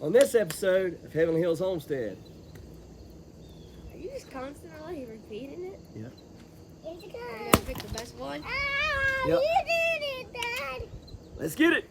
on this episode of Heavenly Hills Homestead. Are you just constantly repeating it? Yep. Are you gonna pick the best one? Yep. You did it, Dad! Let's get it.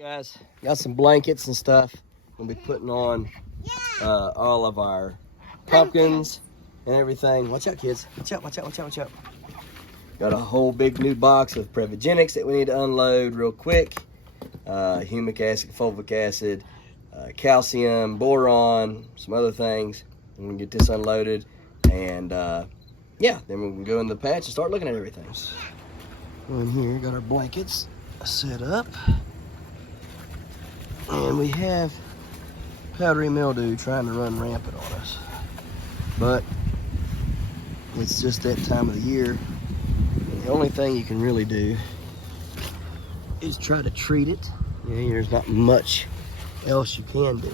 Guys, got some blankets and stuff. We'll be putting on all of our pumpkins and everything. Watch out, kids. Watch out, watch out, watch out, watch out. Got a whole big new box of Prevogenics that we need to unload real quick. Humic acid, fulvic acid, calcium, boron, some other things. I'm gonna get this unloaded, and yeah, then we can go in the patch and start looking at everything. In here, got our blankets set up. And we have powdery mildew trying to run rampant on us. But it's just that time of the year. And the only thing you can really do is try to treat it. There's not much else you can do.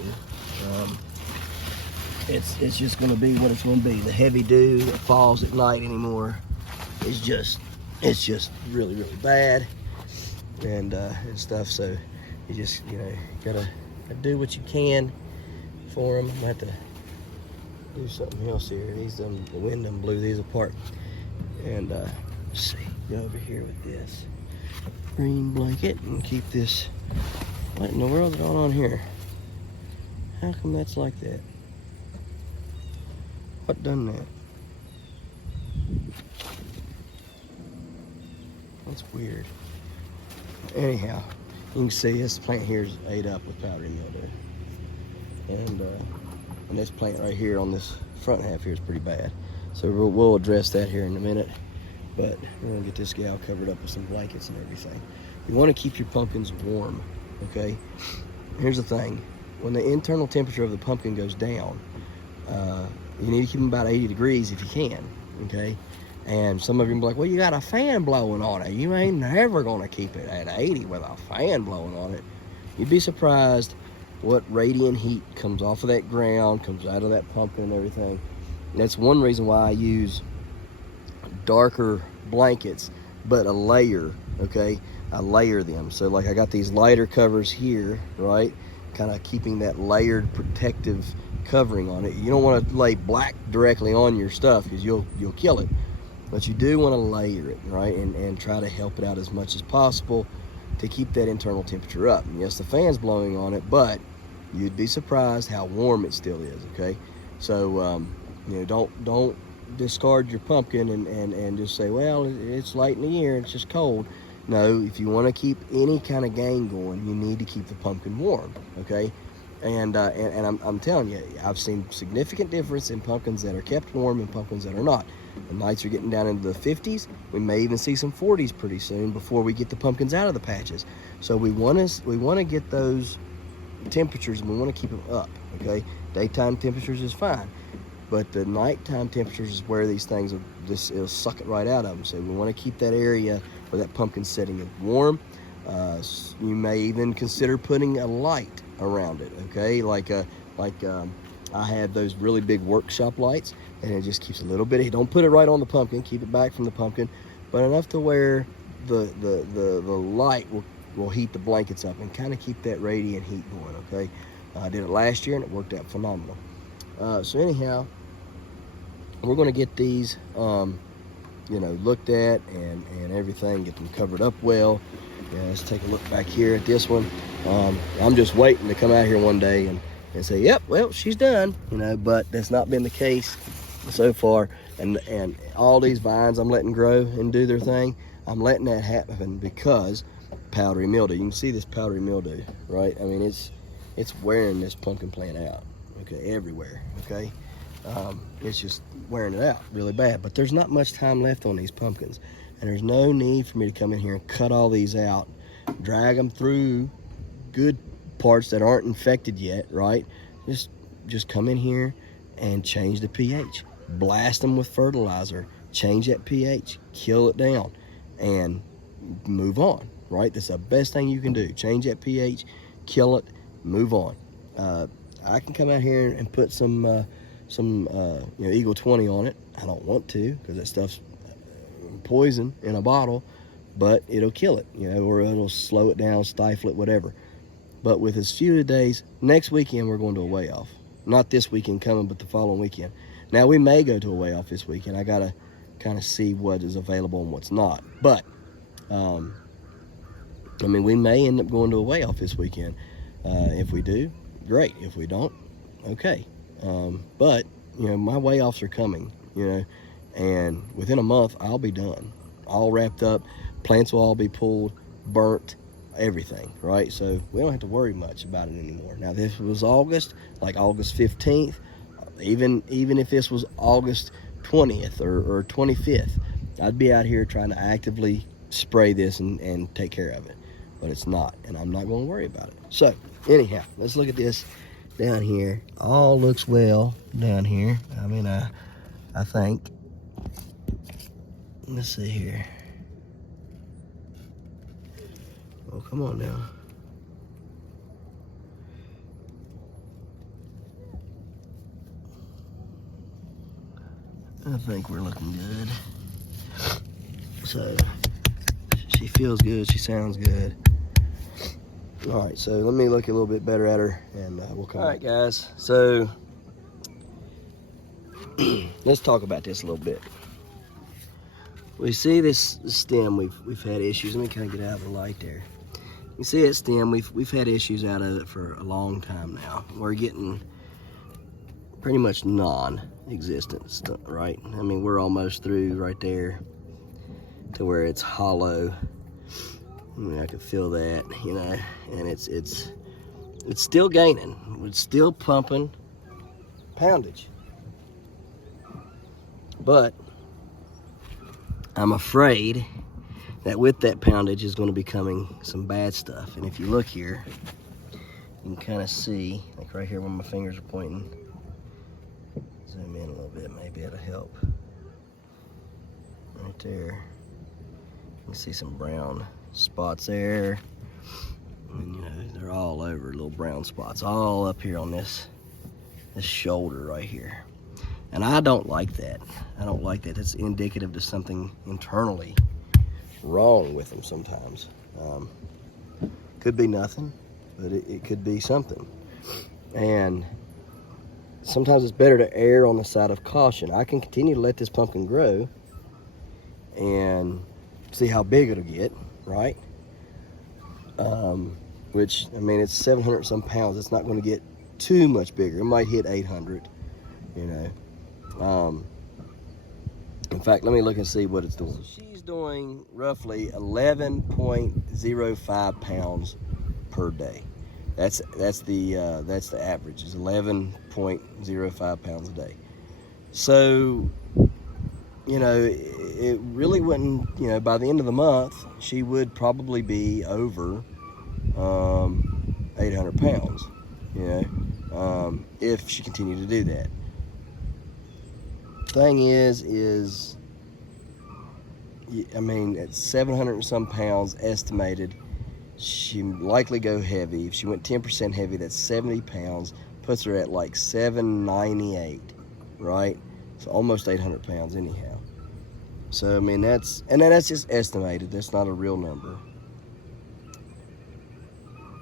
It's just gonna be what it's gonna be. The heavy dew that falls at night anymore is just really, really bad and stuff. So you just, gotta do what you can for them. I'm gonna have to do something else here. The wind done blew these apart. And let's see, go over here with this green blanket and keep this. What in the world is going on here? How come that's like that? What done that? That's weird. Anyhow, you can see this plant here is ate up with powdery mildew. And this plant right here on this front half here is pretty bad. So we'll address that here in a minute. But we're gonna get this gal covered up with some blankets and everything. You wanna keep your pumpkins warm, okay? Here's the thing. When the internal temperature of the pumpkin goes down, you need to keep them about 80 degrees if you can, okay? And some of you be like, well, you got a fan blowing on it. You ain't never gonna keep it at 80 with a fan blowing on it. You'd be surprised what radiant heat comes off of that ground, comes out of that pumpkin and everything. And that's one reason why I use darker blankets, but a layer, okay? I layer them. So like I got these lighter covers here, right? Kind of keeping that layered protective covering on it. You don't want to lay black directly on your stuff because you'll kill it. But you do want to layer it, right? And try to help it out as much as possible to keep that internal temperature up. And yes, the fan's blowing on it, but you'd be surprised how warm it still is, okay? So, don't discard your pumpkin and just say, well, it's late in the year, it's just cold. No, if you want to keep any kind of game going, you need to keep the pumpkin warm, okay? And I'm telling you, I've seen significant difference in pumpkins that are kept warm and pumpkins that are not. The nights are getting down into the 50s. We may even see some 40s pretty soon before we get the pumpkins out of the patches. So we want to get those temperatures and we want to keep them up, okay? Daytime temperatures is fine. but the nighttime temperatures is where these things will it'll suck it right out of them. So we want to keep that area where that pumpkin setting is warm. You may even consider putting a light around it, okay? I have those really big workshop lights, and it just keeps a little bit. Don't put it right on the pumpkin. Keep it back from the pumpkin, but enough to where the light will heat the blankets up and kind of keep that radiant heat going, okay? I did it last year, and it worked out phenomenal. So anyhow, we're going to get these, looked at and everything, get them covered up well. Yeah, let's take a look back here at this one. I'm just waiting to come out here one day and say, yep, well, she's done, but that's not been the case so far. And all these vines I'm letting grow and do their thing, I'm letting that happen because powdery mildew. You can see this powdery mildew, right? I mean, it's wearing this pumpkin plant out, okay, everywhere, okay? It's just wearing it out really bad, but there's not much time left on these pumpkins, and there's no need for me to come in here and cut all these out, drag them through good parts that aren't infected yet, right? Just come in here and change the pH, blast them with fertilizer, change that pH, kill it down, and move on, right? That's the best thing you can do. Change that pH, kill it, move on. I can come out here and put some Eagle 20 on it. I don't want to because that stuff's poison in a bottle, but it'll kill it, or it'll slow it down, stifle it, whatever. But with as few days, next weekend we're going to a weigh off. Not this weekend coming, but the following weekend. Now we may go to a weigh off this weekend. I gotta kind of see what is available and what's not. But we may end up going to a weigh off this weekend. If we do, great. If we don't, okay. But my weigh offs are coming, and within a month I'll be done, all wrapped up. Plants will all be pulled, burnt, everything, right? So we don't have to worry much about it anymore. Now, this was August, like August 15th, even if this was August 20th or 25th, I'd be out here trying to actively spray this and take care of it, but it's not, and I'm not going to worry about it. So anyhow, let's look at this down here. All looks well down here. I think, let's see here. Oh, come on now. I think we're looking good. So, she feels good, she sounds good. All right, so let me look a little bit better at her and we'll come. All right, guys, so let's talk about this a little bit. We see this stem, we've had issues. Let me kind of get out of the light there. You see that stem, we've had issues out of it for a long time now. We're getting pretty much non-existent, right? We're almost through right there to where it's hollow. I can feel that, and it's still gaining. It's still pumping poundage. But I'm afraid that with that poundage is going to be coming some bad stuff. And if you look here, you can kind of see, like right here where my fingers are pointing. Zoom in a little bit, maybe it'll help. Right there. You can see some brown spots there. And they're all over, little brown spots, all up here on this shoulder right here. And I don't like that. I don't like that. It's indicative to something internally wrong with them sometimes. Could be nothing, but it could be something. And sometimes it's better to err on the side of caution. I can continue to let this pumpkin grow and see how big it'll get, right? Which, it's 700 some pounds. It's not going to get too much bigger. It might hit 800, In fact, let me look and see what it's doing. So she's doing roughly 11.05 pounds per day. That's the average. Is 11.05 pounds a day. So, it really wouldn't. By the end of the month, she would probably be over 800 pounds. If she continued to do that. thing is I mean, at 700 and some pounds estimated, she likely go heavy. If she went 10% heavy, that's 70 pounds, puts her at like 798, right? So almost 800 pounds anyhow. So I mean, that's just estimated. That's not a real number.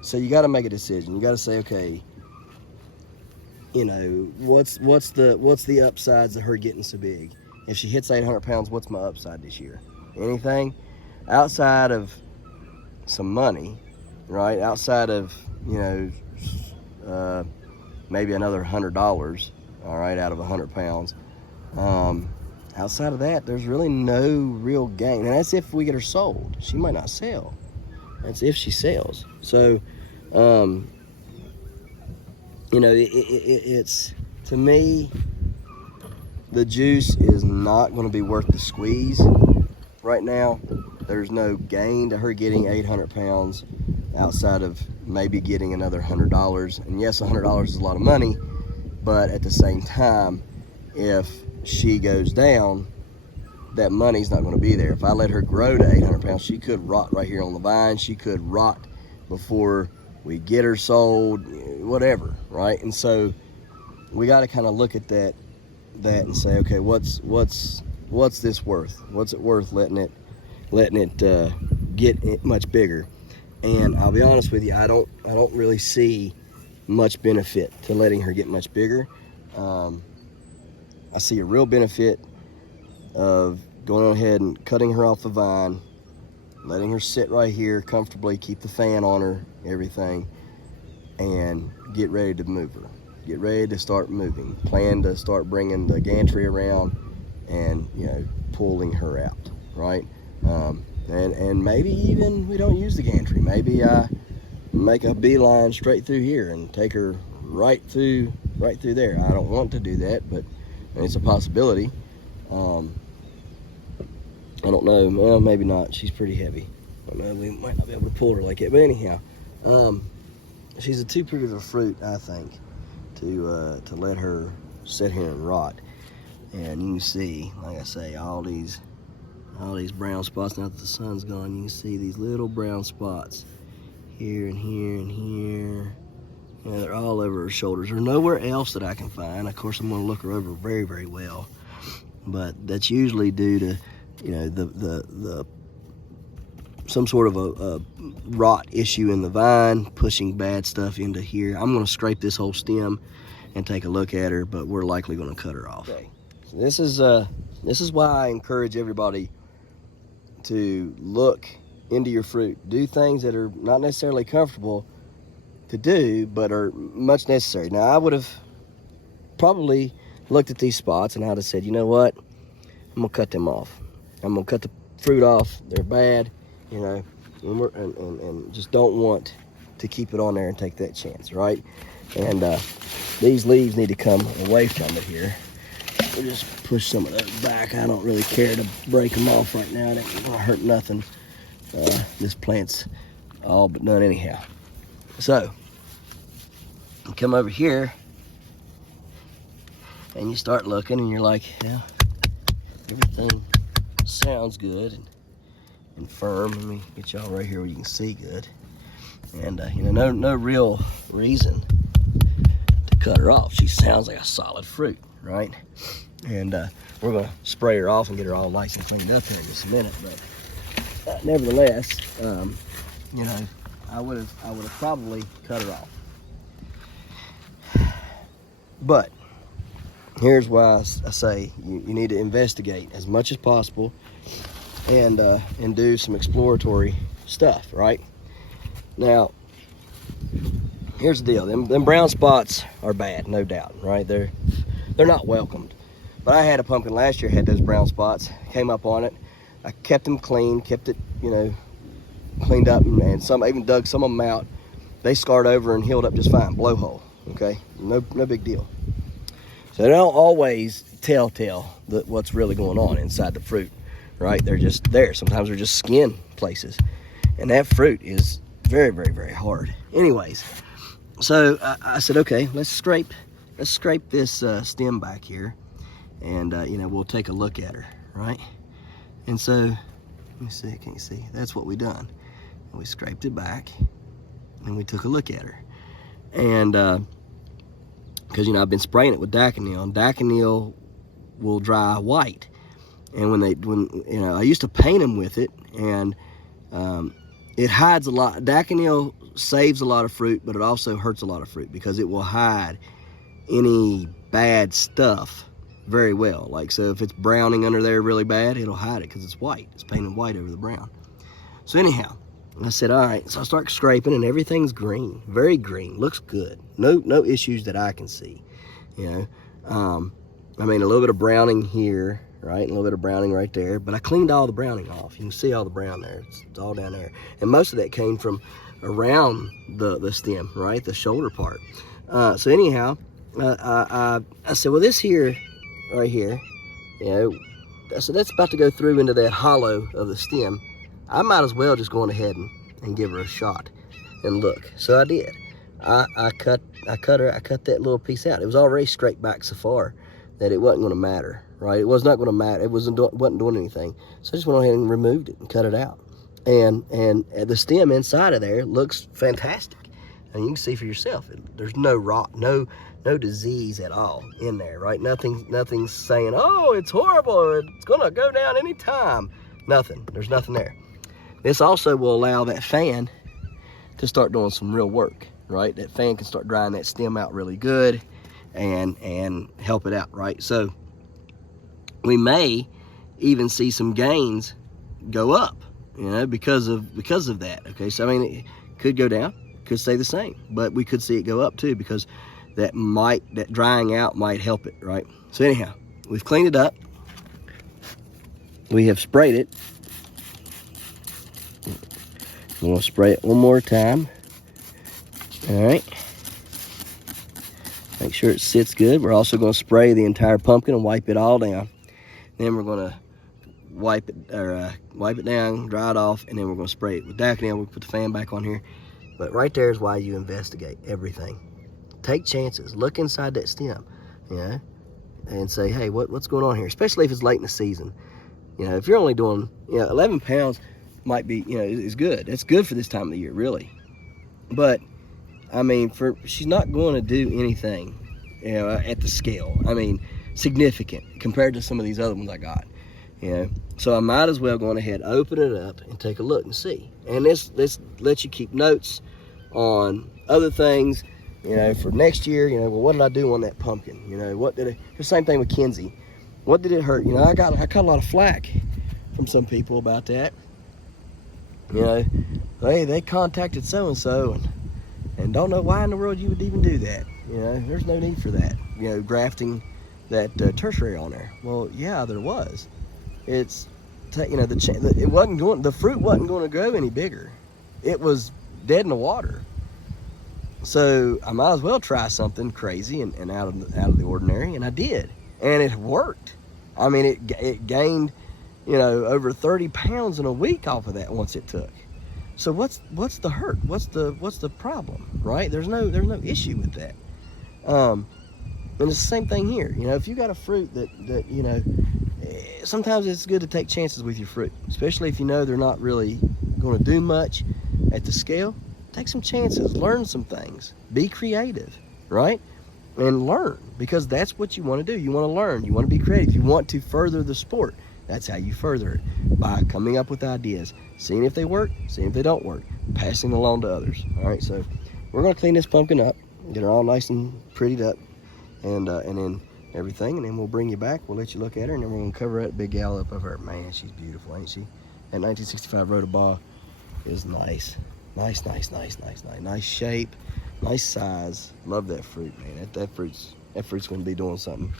So you got to make a decision. You got to say, okay, you know, what's the upsides of her getting so big? If she hits 800 pounds, what's my upside this year? Anything outside of some money, right? Outside of, you know, maybe another $100, all right, out of 100 pounds. Outside of that, there's really no real gain. And that's if we get her sold. She might not sell. That's if she sells. So, you know, it's, to me, the juice is not going to be worth the squeeze right now. There's no gain to her getting 800 pounds outside of maybe getting another $100. And yes, $100 is a lot of money, but at the same time, if she goes down, that money's not going to be there. If I let her grow to 800 pounds, she could rot right here on the vine. She could rot before we get her sold, whatever, right? And so we got to kind of look at that and say, okay, what's this worth? What's it worth letting it get much bigger? And I'll be honest with you, I don't really see much benefit to letting her get much bigger. I see a real benefit of going on ahead and cutting her off the vine, letting her sit right here comfortably, keep the fan on her, everything, and get ready to move her. Get ready to start moving. Plan to start bringing the gantry around and, you know, pulling her out, right? And maybe even we don't use the gantry. Maybe I make a beeline straight through here and take her right through there. I don't want to do that, but it's a possibility. I don't know. Well, maybe not. She's pretty heavy. I don't know. We might not be able to pull her like that. But anyhow, she's too pretty of a fruit, I think, to let her sit here and rot. And you can see, like I say, all these brown spots. Now that the sun's gone, you can see these little brown spots here and here and here. And they're all over her shoulders. There's nowhere else that I can find. Of course, I'm going to look her over very, very well. But that's usually due to, you know, the some sort of a rot issue in the vine, pushing bad stuff into here. I'm going to scrape this whole stem and take a look at her, but we're likely going to cut her off. Okay. So this is why I encourage everybody to look into your fruit. Do things that are not necessarily comfortable to do, but are much necessary. Now, I would have probably looked at these spots and I'd have said, you know what, I'm gonna cut them off. I'm gonna cut the fruit off. They're bad, you know, and just don't want to keep it on there and take that chance, right? And these leaves need to come away from it here. We'll just push some of those back. I don't really care to break them off right now. It ain't gonna hurt nothing. This plant's all but done anyhow. So, you come over here and you start looking and you're like, yeah, everything sounds good and firm. Let me get y'all right here where you can see good. And you know, no real reason to cut her off. She sounds like a solid fruit, right? And we're gonna spray her off and get her all nice and cleaned up here in just a minute. But nevertheless, you know, I would have probably cut her off. But here's why I say you need to investigate as much as possible and do some exploratory stuff, right? Now, here's the deal. Them brown spots are bad, no doubt, right? They're not welcomed. But I had a pumpkin last year, had those brown spots, came up on it. I kept them clean, kept it, you know, cleaned up, and I even dug some of them out. They scarred over and healed up just fine. Blowhole, okay? No big deal. So they don't always tell what's really going on inside the fruit, right? They're just there. Sometimes they're just skin places. And that fruit is very, very, very hard. Anyways, so I said, okay, let's scrape this stem back here and you know, we'll take a look at her, right? And so, let me see, can you see? That's what we done. And we scraped it back, and we took a look at her. And because you know, I've been spraying it with Daconil, and Daconil will dry white. And when you know, I used to paint them with it, and it hides a lot. Daconil saves a lot of fruit, but it also hurts a lot of fruit because it will hide any bad stuff very well. Like, so if it's browning under there really bad, it'll hide it because it's white. It's painted white over the brown. So anyhow, I said, all right. So I start scraping, and everything's green, very green, looks good. No issues that I can see. You know, I mean, a little bit of browning here, right? And a little bit of browning right there. But I cleaned all the browning off. You can see all the brown there. It's all down there. And most of that came from around the stem, right? The shoulder part. So anyhow, I said, well, this here, right here, you know, so that's about to go through into that hollow of the stem. I might as well just go on ahead and give her a shot and look. So I did. I cut that little piece out. It was already scraped back so far that it wasn't going to matter, right? It was not going to matter. It wasn't doing anything. So I just went ahead and removed it and cut it out. And the stem inside of there looks fantastic. And you can see for yourself, there's no rot, no disease at all in there, right? Nothing's saying, oh, it's horrible, it's gonna go down any time. Nothing, there's nothing there. This also will allow that fan to start doing some real work, right? That fan can start drying that stem out really good and help it out, right? So we may even see some gains go up, you know, because of that. Okay, so I mean, it could go down, could stay the same, but we could see it go up too, because that drying out might help it, right? So anyhow, we've cleaned it up. We have sprayed it. I'm gonna spray it one more time. All right. Make sure it sits good. We're also gonna spray the entire pumpkin and wipe it all down. Then we're gonna wipe it down, dry it off, and then we're gonna spray it with Daconil. We'll put the fan back on here. But right there is why you investigate everything. Take chances. Look inside that stem, you know, and say, hey, what's going on here? Especially if it's late in the season. You know, if you're only doing, you know, 11 pounds might be, you know, is good. It's good for this time of the year, really. But I mean, she's not going to do anything, you know, at the scale. I mean, significant compared to some of these other ones I got, you know. So I might as well go on ahead, open it up, and take a look and see. And this lets you keep notes on other things, you know, for next year. You know, well, what did I do on that pumpkin? You know, the same thing with Kinsey. What did it hurt? You know, I got a lot of flack from some people about that. You know, they contacted so and so and don't know why in the world you would even do that. You know, there's no need for that. You know, grafting that tertiary on there. Well, yeah, there was. It's, you know, the fruit wasn't going to grow any bigger. It was dead in the water. So I might as well try something crazy and out of the ordinary, and I did, and it worked. I mean, it gained, you know, over 30 pounds in a week off of that once it took. So what's the hurt? What's the problem, right? There's no issue with that. And it's the same thing here. You know, if you got a fruit that you know, sometimes it's good to take chances with your fruit, especially if you know they're not really going to do much at the scale. Take some chances, learn some things, be creative, right? And learn, because that's what you want to do. You want to learn, you want to be creative, you want to further the sport. That's how you further it, by coming up with ideas, seeing if they work, seeing if they don't work, passing them along to others. All right, so we're going to clean this pumpkin up, get her all nice and prettied up, and then everything, and then we'll bring you back. We'll let you look at her, and then we're going to cover that big gal up of her. Man, she's beautiful, ain't she? That 1965 Rotoball is nice. Nice shape, nice size. Love that fruit, man. That fruit's going to be doing something.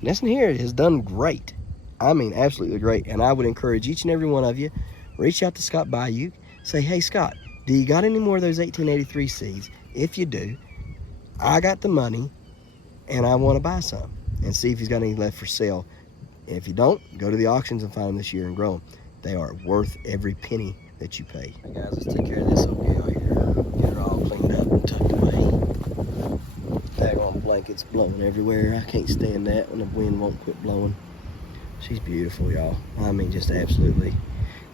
This one here has done great. I mean, absolutely great. And I would encourage each and every one of you, reach out to Scott Bayou. Say, hey, Scott, do you got any more of those 1883 seeds? If you do, I got the money, and I want to buy some. And see if he's got any left for sale. And if you don't, go to the auctions and find them this year and grow them. They are worth every penny that you pay. Hey guys, let's take care of this old gal here. Get her all cleaned up and tucked away. Daggone blankets blowing everywhere. I can't stand that when the wind won't quit blowing. She's beautiful, y'all. I mean, just absolutely.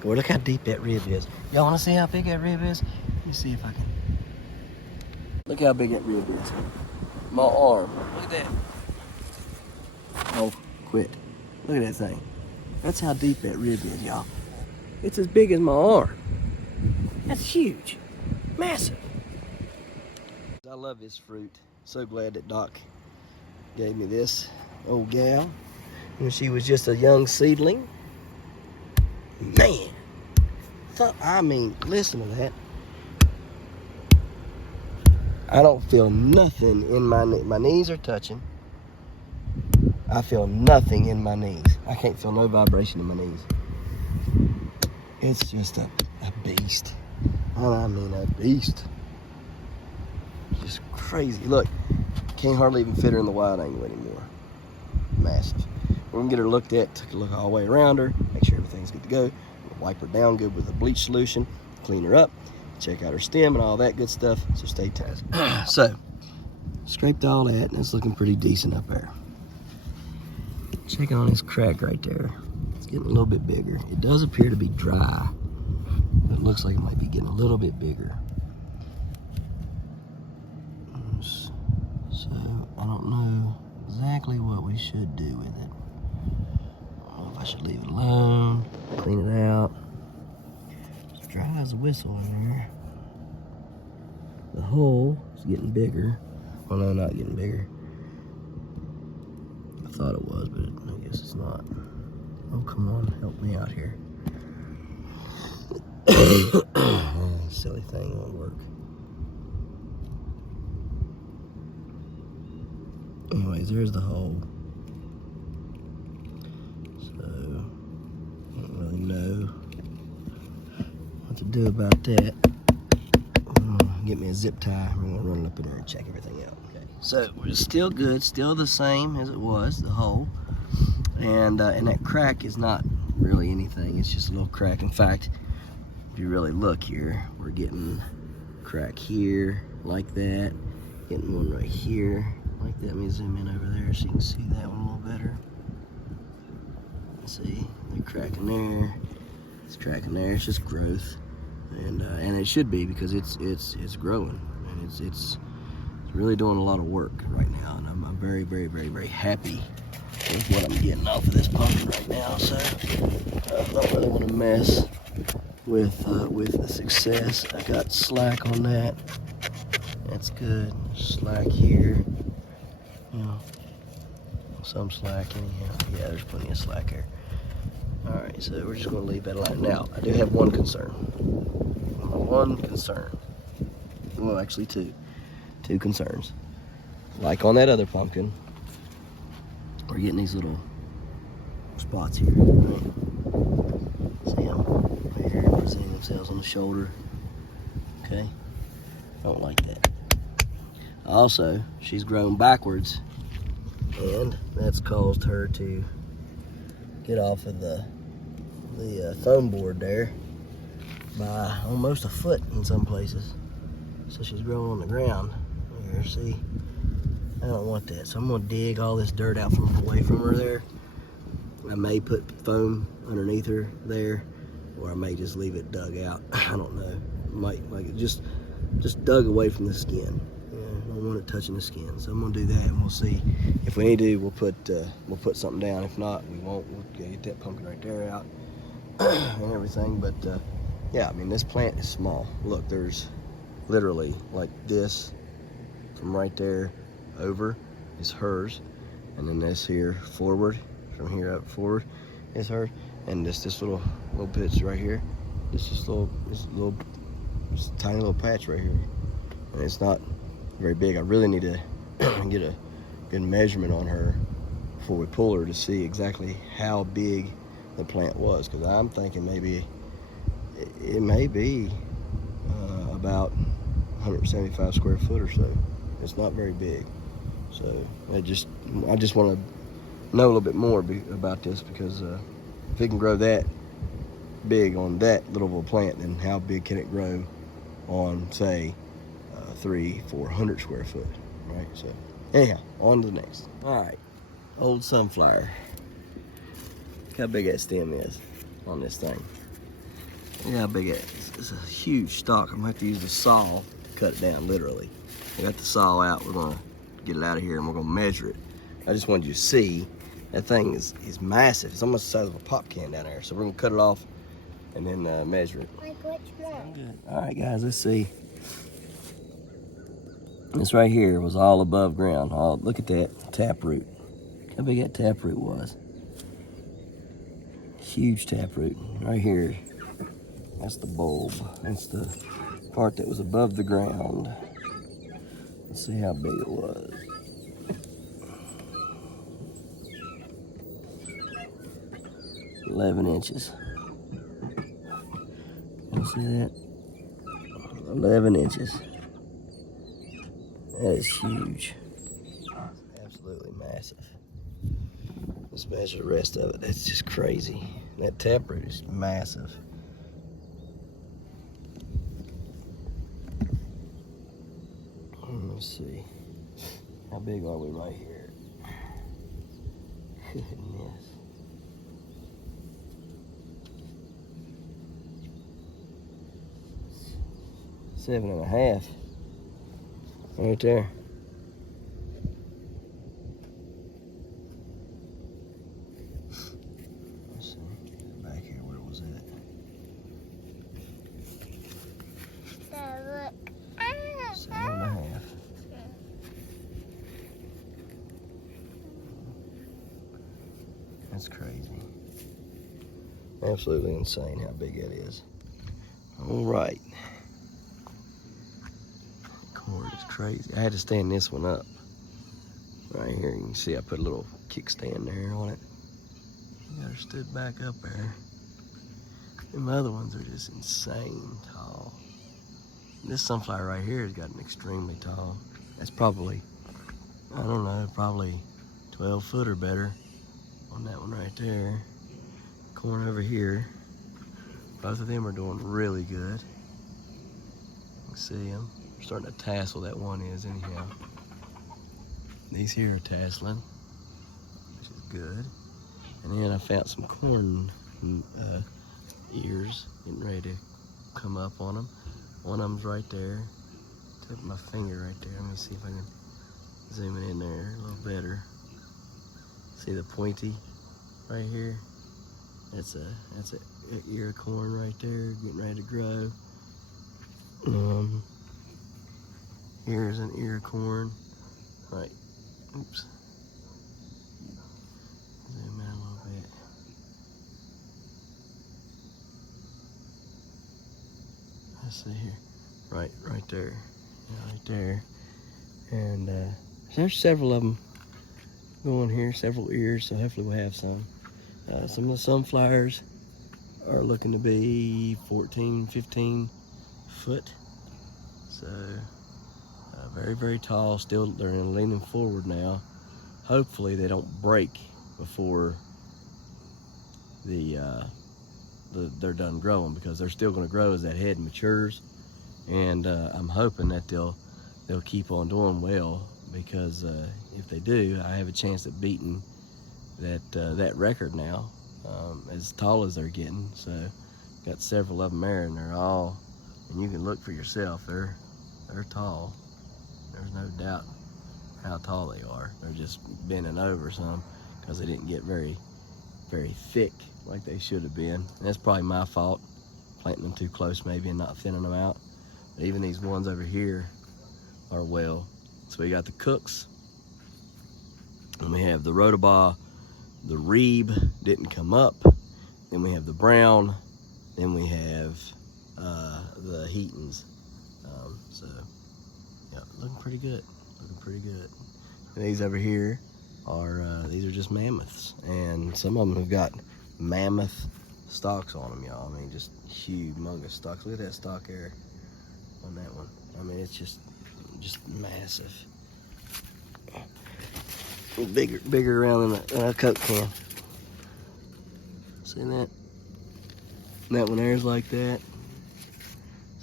Go look how deep that rib is. Y'all want to see how big that rib is? Let me see if I can. Look how big that rib is. My arm. Look at that. Oh, quit. Look at that thing. That's how deep that rib is, y'all. It's as big as my arm. That's huge. Massive. I love this fruit. So glad that Doc gave me this old gal when she was just a young seedling. Man, I mean, listen to that. I don't feel nothing in my knees are touching. I feel nothing in my knees. I can't feel no vibration in my knees. It's just a beast. I mean a beast. Just crazy. Look, can't hardly even fit her in the wide angle anymore. Massive. We're gonna get her looked at, take a look all the way around her, make sure everything's good to go. Wipe her down good with a bleach solution, clean her up, check out her stem and all that good stuff. So stay tuned. So, scraped all that and it's looking pretty decent up there. Checking on this crack right there. It's getting a little bit bigger. It does appear to be dry, but it looks like it might be getting a little bit bigger. So, I don't know exactly what we should do with it. I don't know if I should leave it alone, clean it out. It's dry as a whistle in there. The hole is getting bigger. Well, no, not getting bigger. I thought it was, but I guess it's not. Oh, come on, help me out here. Silly thing won't work. Anyways, there's the hole. So, I don't really know what to do about that. Get me a zip tie. I'm gonna run it up in there and check everything out. Okay. So it's still good, still the same as it was, the hole. And that crack is not really anything. It's just a little crack. In fact, if you really look here, we're getting a crack here like that. Getting one right here like that. Let me zoom in over there so you can see that one a little better. See, they're cracking there. It's cracking there. It's just growth. And it should be because it's growing and it's really doing a lot of work right now, and I'm very, very, very, very happy with what I'm getting off of this pumpkin right now. So I don't really want to mess with the success. I got slack on that. That's good. Slack here, you know, some slack anyhow. Yeah, there's plenty of slack here. All right, so we're just going to leave that alone. Now I do have one concern. Well, actually two concerns. Like on that other pumpkin, we're getting these little spots here, right? See them right here presenting themselves on the shoulder. Okay, don't like that. Also, she's grown backwards, and that's caused her to get off of the foam board there by almost a foot in some places. So she's growing on the ground here, see? I don't want that, so I'm gonna dig all this dirt out away from her there. I may put foam underneath her there, or I may just leave it dug out. I don't know. Might like it just dug away from the skin. Yeah, I don't want it touching the skin, so I'm gonna do that, and we'll see. If we need to, we'll put something down. If not, we won't. We'll get that pumpkin right there out and everything. But yeah, I mean, this plant is small. Look, there's literally like this from right there over is hers, and then this here forward, from here up forward is hers, and this little pitch right here, this tiny little patch right here, and it's not very big. I really need to get a good measurement on her before we pull her to see exactly how big the plant was, because I'm thinking maybe it may be about 175 square foot or so. It's not very big, so I just want to know a little bit more about this, because if it can grow that big on that little of a plant, then how big can it grow on, say, 300-400 square foot, right? So Anyhow, on to the next. All right, old sunflower. Look how big that stem is on this thing. Look how big it is. It's a huge stalk. I'm gonna have to use the saw to cut it down, literally. I got the saw out. We're gonna get it out of here and we're gonna measure it. I just wanted you to see that thing is massive. It's almost the size of a pop can down there. So we're gonna cut it off and then measure it. Like which one? All right, guys, let's see. This right here was all above ground. Oh, look at that taproot. How big that taproot was. Huge taproot. Right here, that's the bulb. That's the part that was above the ground. Let's see how big it was. "11 inches. You see that? 11 inches. That is huge. Absolutely massive. Let's measure the rest of it. That's just crazy. That taproot is massive. Let's see. How big are we right here? Goodness. Seven and a half. Right there. Let's see. Back here, where was that? So look. 7.5. That's crazy. Absolutely insane how big that is. All right. Cord is crazy. I had to stand this one up. Right here, you can see I put a little kickstand there on it. Got her stood back up there. Them other ones are just insane tall. This sunflower right here has gotten extremely tall. That's probably, I don't know, probably 12 foot or better on that one right there. Corn over here. Both of them are doing really good. You can see them. They're starting to tassel, that one is anyhow. These here are tasseling, which is good. And then I found some corn ears getting ready to come up on them. One of them's right there. Tip my finger right there. Let me see if I can zoom it in there a little better. See the pointy right here? That's a ear of corn right there, getting ready to grow. Here's an ear of corn. Right. Oops. Zoom in a little bit. Let's see here. Right there. Yeah, right there. And there's several of them going here, several ears, so hopefully we'll have some. Some of the sunflowers are looking to be 14, 15 foot. So very, very tall. Still, they're leaning forward now. Hopefully they don't break before they're done growing, because they're still going to grow as that head matures. And I'm hoping that they'll keep on doing well, because if they do, I have a chance at beating that record now, as tall as they're getting. So got several of them there, and they're all, and you can look for yourself, they're tall. There's no doubt how tall they are. They're just bending over some because they didn't get very, very thick like they should have been. And that's probably my fault, planting them too close maybe and not thinning them out. But even these ones over here are well. So we got the Cooks, and we have the Rotobaugh. The Rebe didn't come up. Then we have the Brown. Then we have the Heatons. So yeah, looking pretty good. Looking pretty good. And these over here are these are just mammoths, and some of them have got mammoth stalks on them, y'all. I mean, just humongous stalks. Look at that stalk there on that one. I mean, it's just massive. Bigger around than a Coke can. See that? That one there's like that.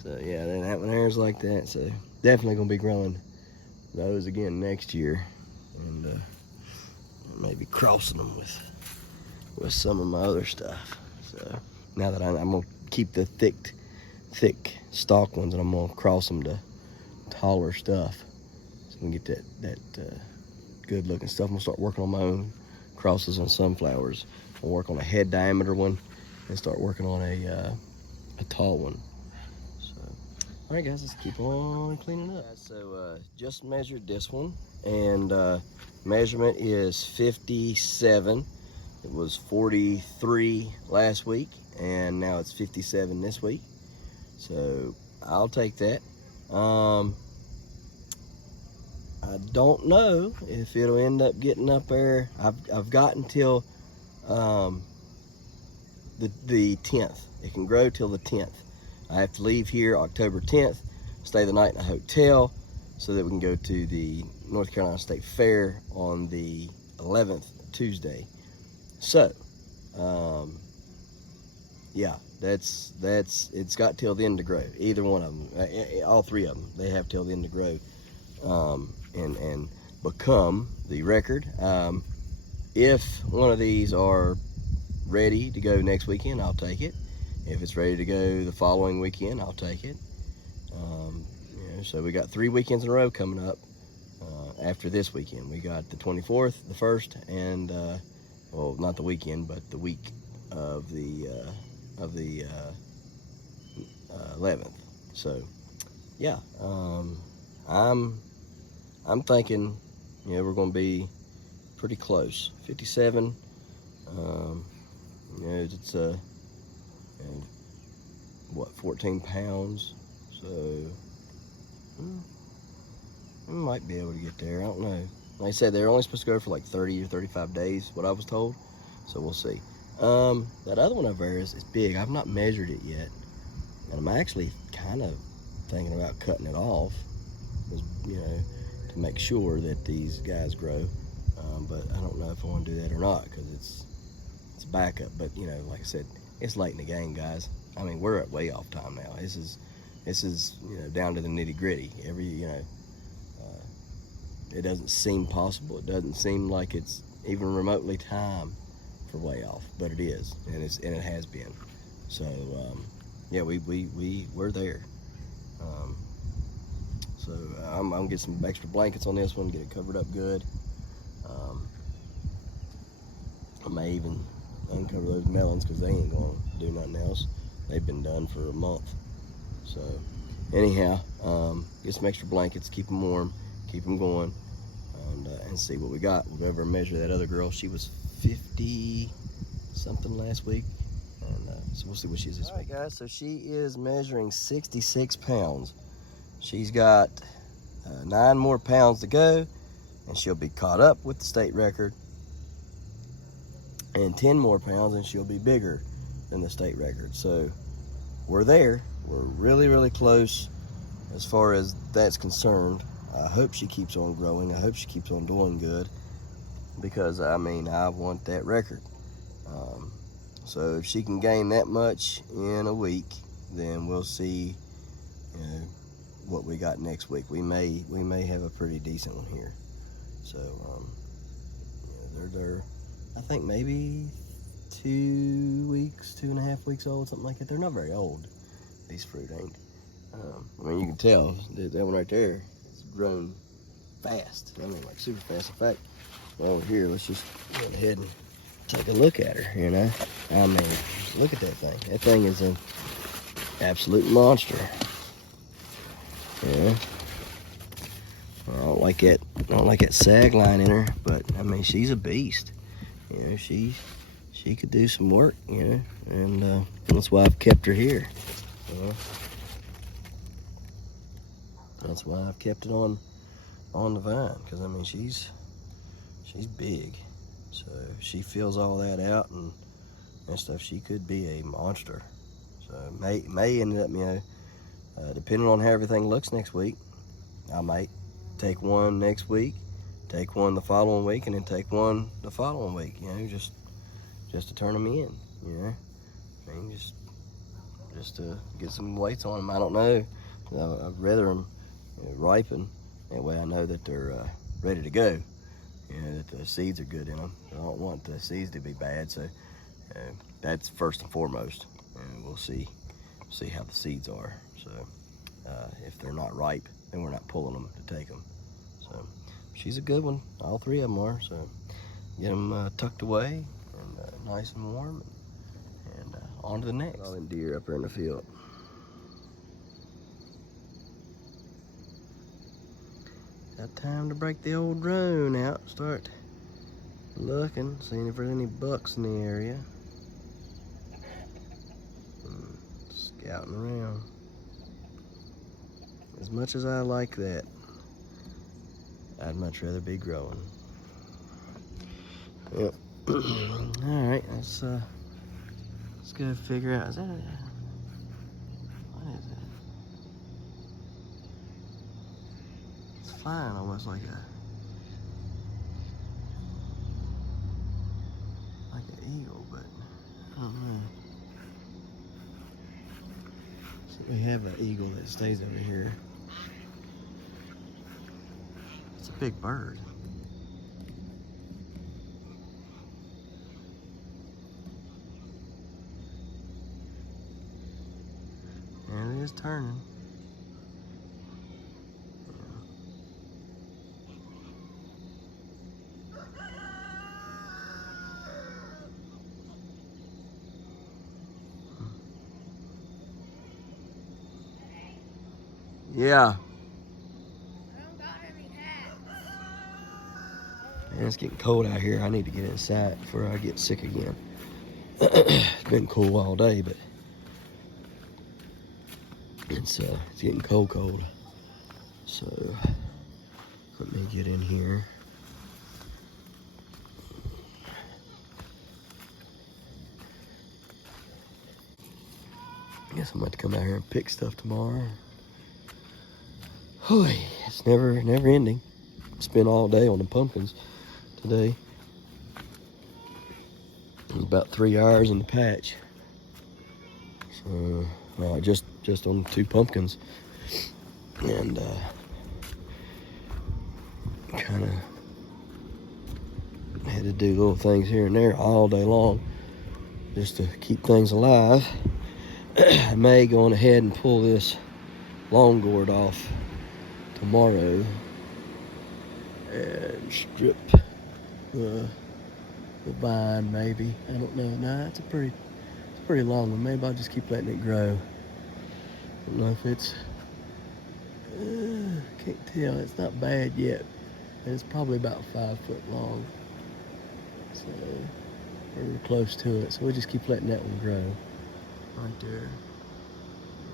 So yeah, then that one there's like that. So definitely gonna be growing those again next year. and maybe crossing them with some of my other stuff. So now that I'm gonna keep the thick stalk ones, and I'm gonna cross them to taller stuff, so we can get that good looking stuff. I'm gonna start working on my own crosses on sunflowers. I'll work on a head diameter one and start working on a tall one. So, all right, guys, let's keep on cleaning up. So just measured this one, and measurement is 57. It was 43 last week, and now it's 57 this week. So I'll take that. I don't know if it'll end up getting up there. I've got until the 10th. It can grow till the 10th. I have to leave here October 10th, stay the night in a hotel, so that we can go to the North Carolina State Fair on the 11th, Tuesday. So, yeah, it's got till the end to grow. Either one of them, all three of them, they have till the end to grow, and become the record. If one of these are ready to go next weekend, I'll take it. If it's ready to go the following weekend, I'll take it. So we got 3 weekends in a row coming up after this weekend. We got the 24th, the 1st, and well, not the weekend, but the week of the 11th. So yeah, I'm thinking, we're going to be pretty close. 57. It's what, 14 pounds, so we might be able to get there. I don't know. Like I said, they're only supposed to go for like 30 or 35 days, what I was told, so we'll see. That other one over there is big. I've not measured it yet, and I'm actually kind of thinking about cutting it off, to make sure that these guys grow, but I don't know if I want to do that or not, because it's backup. But like I said, it's late in the game, guys. I mean, we're at way off time now. This is down to the nitty gritty. It doesn't seem possible. It doesn't seem like it's even remotely time for way off, but it is, and it has been. So yeah, we're there. So I'm gonna get some extra blankets on this one, get it covered up good. I may even uncover those melons, because they ain't gonna do nothing else. They've been done for a month. So anyhow, get some extra blankets, keep them warm, keep them going, and see what we got. We'll go over and measure that other girl. She was 50 something last week, and so we'll see what she is this week. All right, guys, so she is measuring 66 pounds. She's got 9 more pounds to go, and she'll be caught up with the state record, and 10 more pounds, and she'll be bigger than the state record. So we're there. We're really, really close as far as that's concerned. I hope she keeps on growing. I hope she keeps on doing good, because I mean, I want that record. So if she can gain that much in a week, then we'll see what we got next week. We may have a pretty decent one here. So they're I think maybe 2.5 weeks old, something like that. They're not very old, these fruit ain't. I mean, you can tell that one right there, it's grown fast. I mean, like super fast. In fact, over here, let's just go ahead and take a look at her, I mean, look at that thing. That thing is an absolute monster. Yeah. I don't like that sag line in her, but I mean, she's a beast. She could do some work, and that's why I've kept her here. That's why I've kept it on the vine, because I mean, she's big. So if she fills all that out and stuff, she could be a monster. So may end up, depending on how everything looks next week, I might take one next week, take one the following week, and then take one the following week. Just to turn them in. I mean, just to get some weights on them. I don't know. I'd rather them ripen. That way I know that they're ready to go. that the seeds are good in them. I don't want the seeds to be bad, so that's first and foremost. And we'll see how the seeds are. So if they're not ripe, then we're not pulling them to take them. So she's a good one. All three of them are. So get them tucked away and nice and warm, and on to the next. All them deer up there in the field. Got time to break the old drone out, start looking, seeing if there's any bucks in the area. Scouting around. As much as I like that, I'd much rather be growing. Yep. All right, let's go figure out. Is that what is it? It's flying almost like an eagle, but I don't know. So we have an eagle that stays over here. It's a big bird. And it is turning. Yeah. I don't got any hats. Man, it's getting cold out here. I need to get inside before I get sick again. It's been cool all day, but it's getting cold. So let me get in here. I guess I'm about to come out here and pick stuff tomorrow. It's never ending. Spent all day on the pumpkins today. It was about 3 hours in the patch. So just on 2 pumpkins, and kind of had to do little things here and there all day long just to keep things alive. I may go on ahead and pull this long gourd off tomorrow and strip the vine, maybe. I don't know. Nah, it's a pretty long one. Maybe I'll just keep letting it grow. I don't know if it's can't tell. It's not bad yet, and it's probably about 5 foot long, so we're close to it. So we'll just keep letting that one grow right there.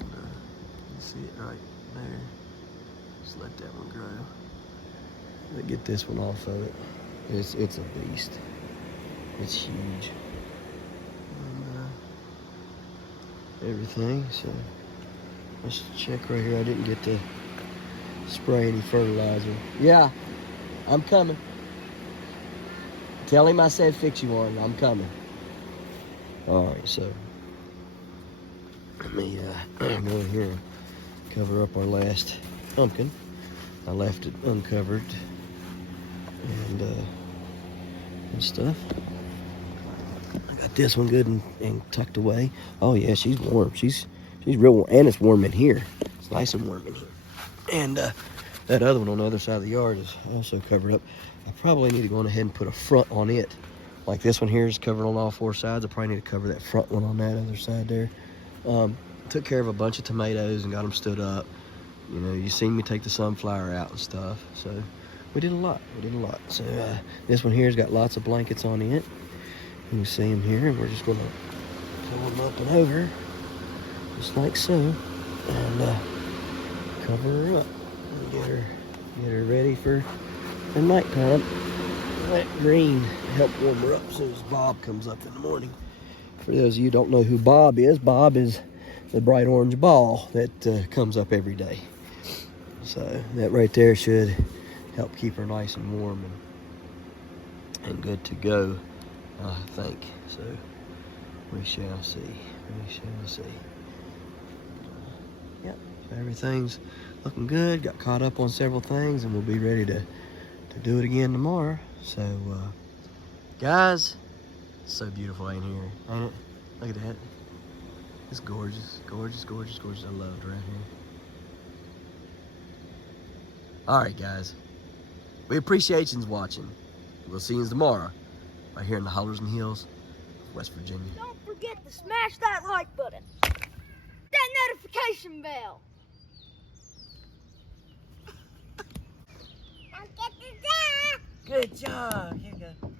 And, you see it right there. Just let that one grow. Let get this one off of it. It's a beast. It's huge. And, everything. So let's check right here. I didn't get to spray any fertilizer. Yeah, I'm coming. Tell him I said fix you one. I'm coming. All right, so let me go in here and cover up our last pumpkin. I left it uncovered and stuff. I got this one good and tucked away. Oh yeah, she's warm. She's real warm, and it's warm in here. It's nice and warm in here. And that other one on the other side of the yard is also covered up. I probably need to go on ahead and put a front on it. Like this one here is covered on all 4 sides. I probably need to cover that front one on that other side there. Took care of a bunch of tomatoes and got them stood up. You know, you seen me take the sunflower out and stuff. So we did a lot. So this one here's got lots of blankets on it. You can see them here, and we're just gonna pull them up and over, just like so, and cover her up and get her ready for the nighttime. That green help warm her up as soon as Bob comes up in the morning. For those of you who don't know who Bob is the bright orange ball that comes up every day. So that right there should help keep her nice and warm and good to go, I think. So we shall see. Yep, so everything's looking good. Got caught up on several things, and we'll be ready to do it again tomorrow. So, guys, it's so beautiful in here, ain't it? Look at that. It's gorgeous, gorgeous, gorgeous, gorgeous. I love it around here. All right, guys. We appreciate you watching. We'll see you tomorrow, right here in the Hollers and Hills of West Virginia. Don't forget to smash that like button. That notification bell. Don't get the Good job. Here you go.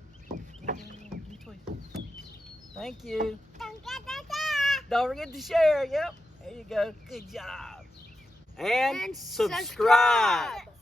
Thank you. Don't get the Don't forget to share. Yep. There you go. Good job. And And subscribe. subscribe.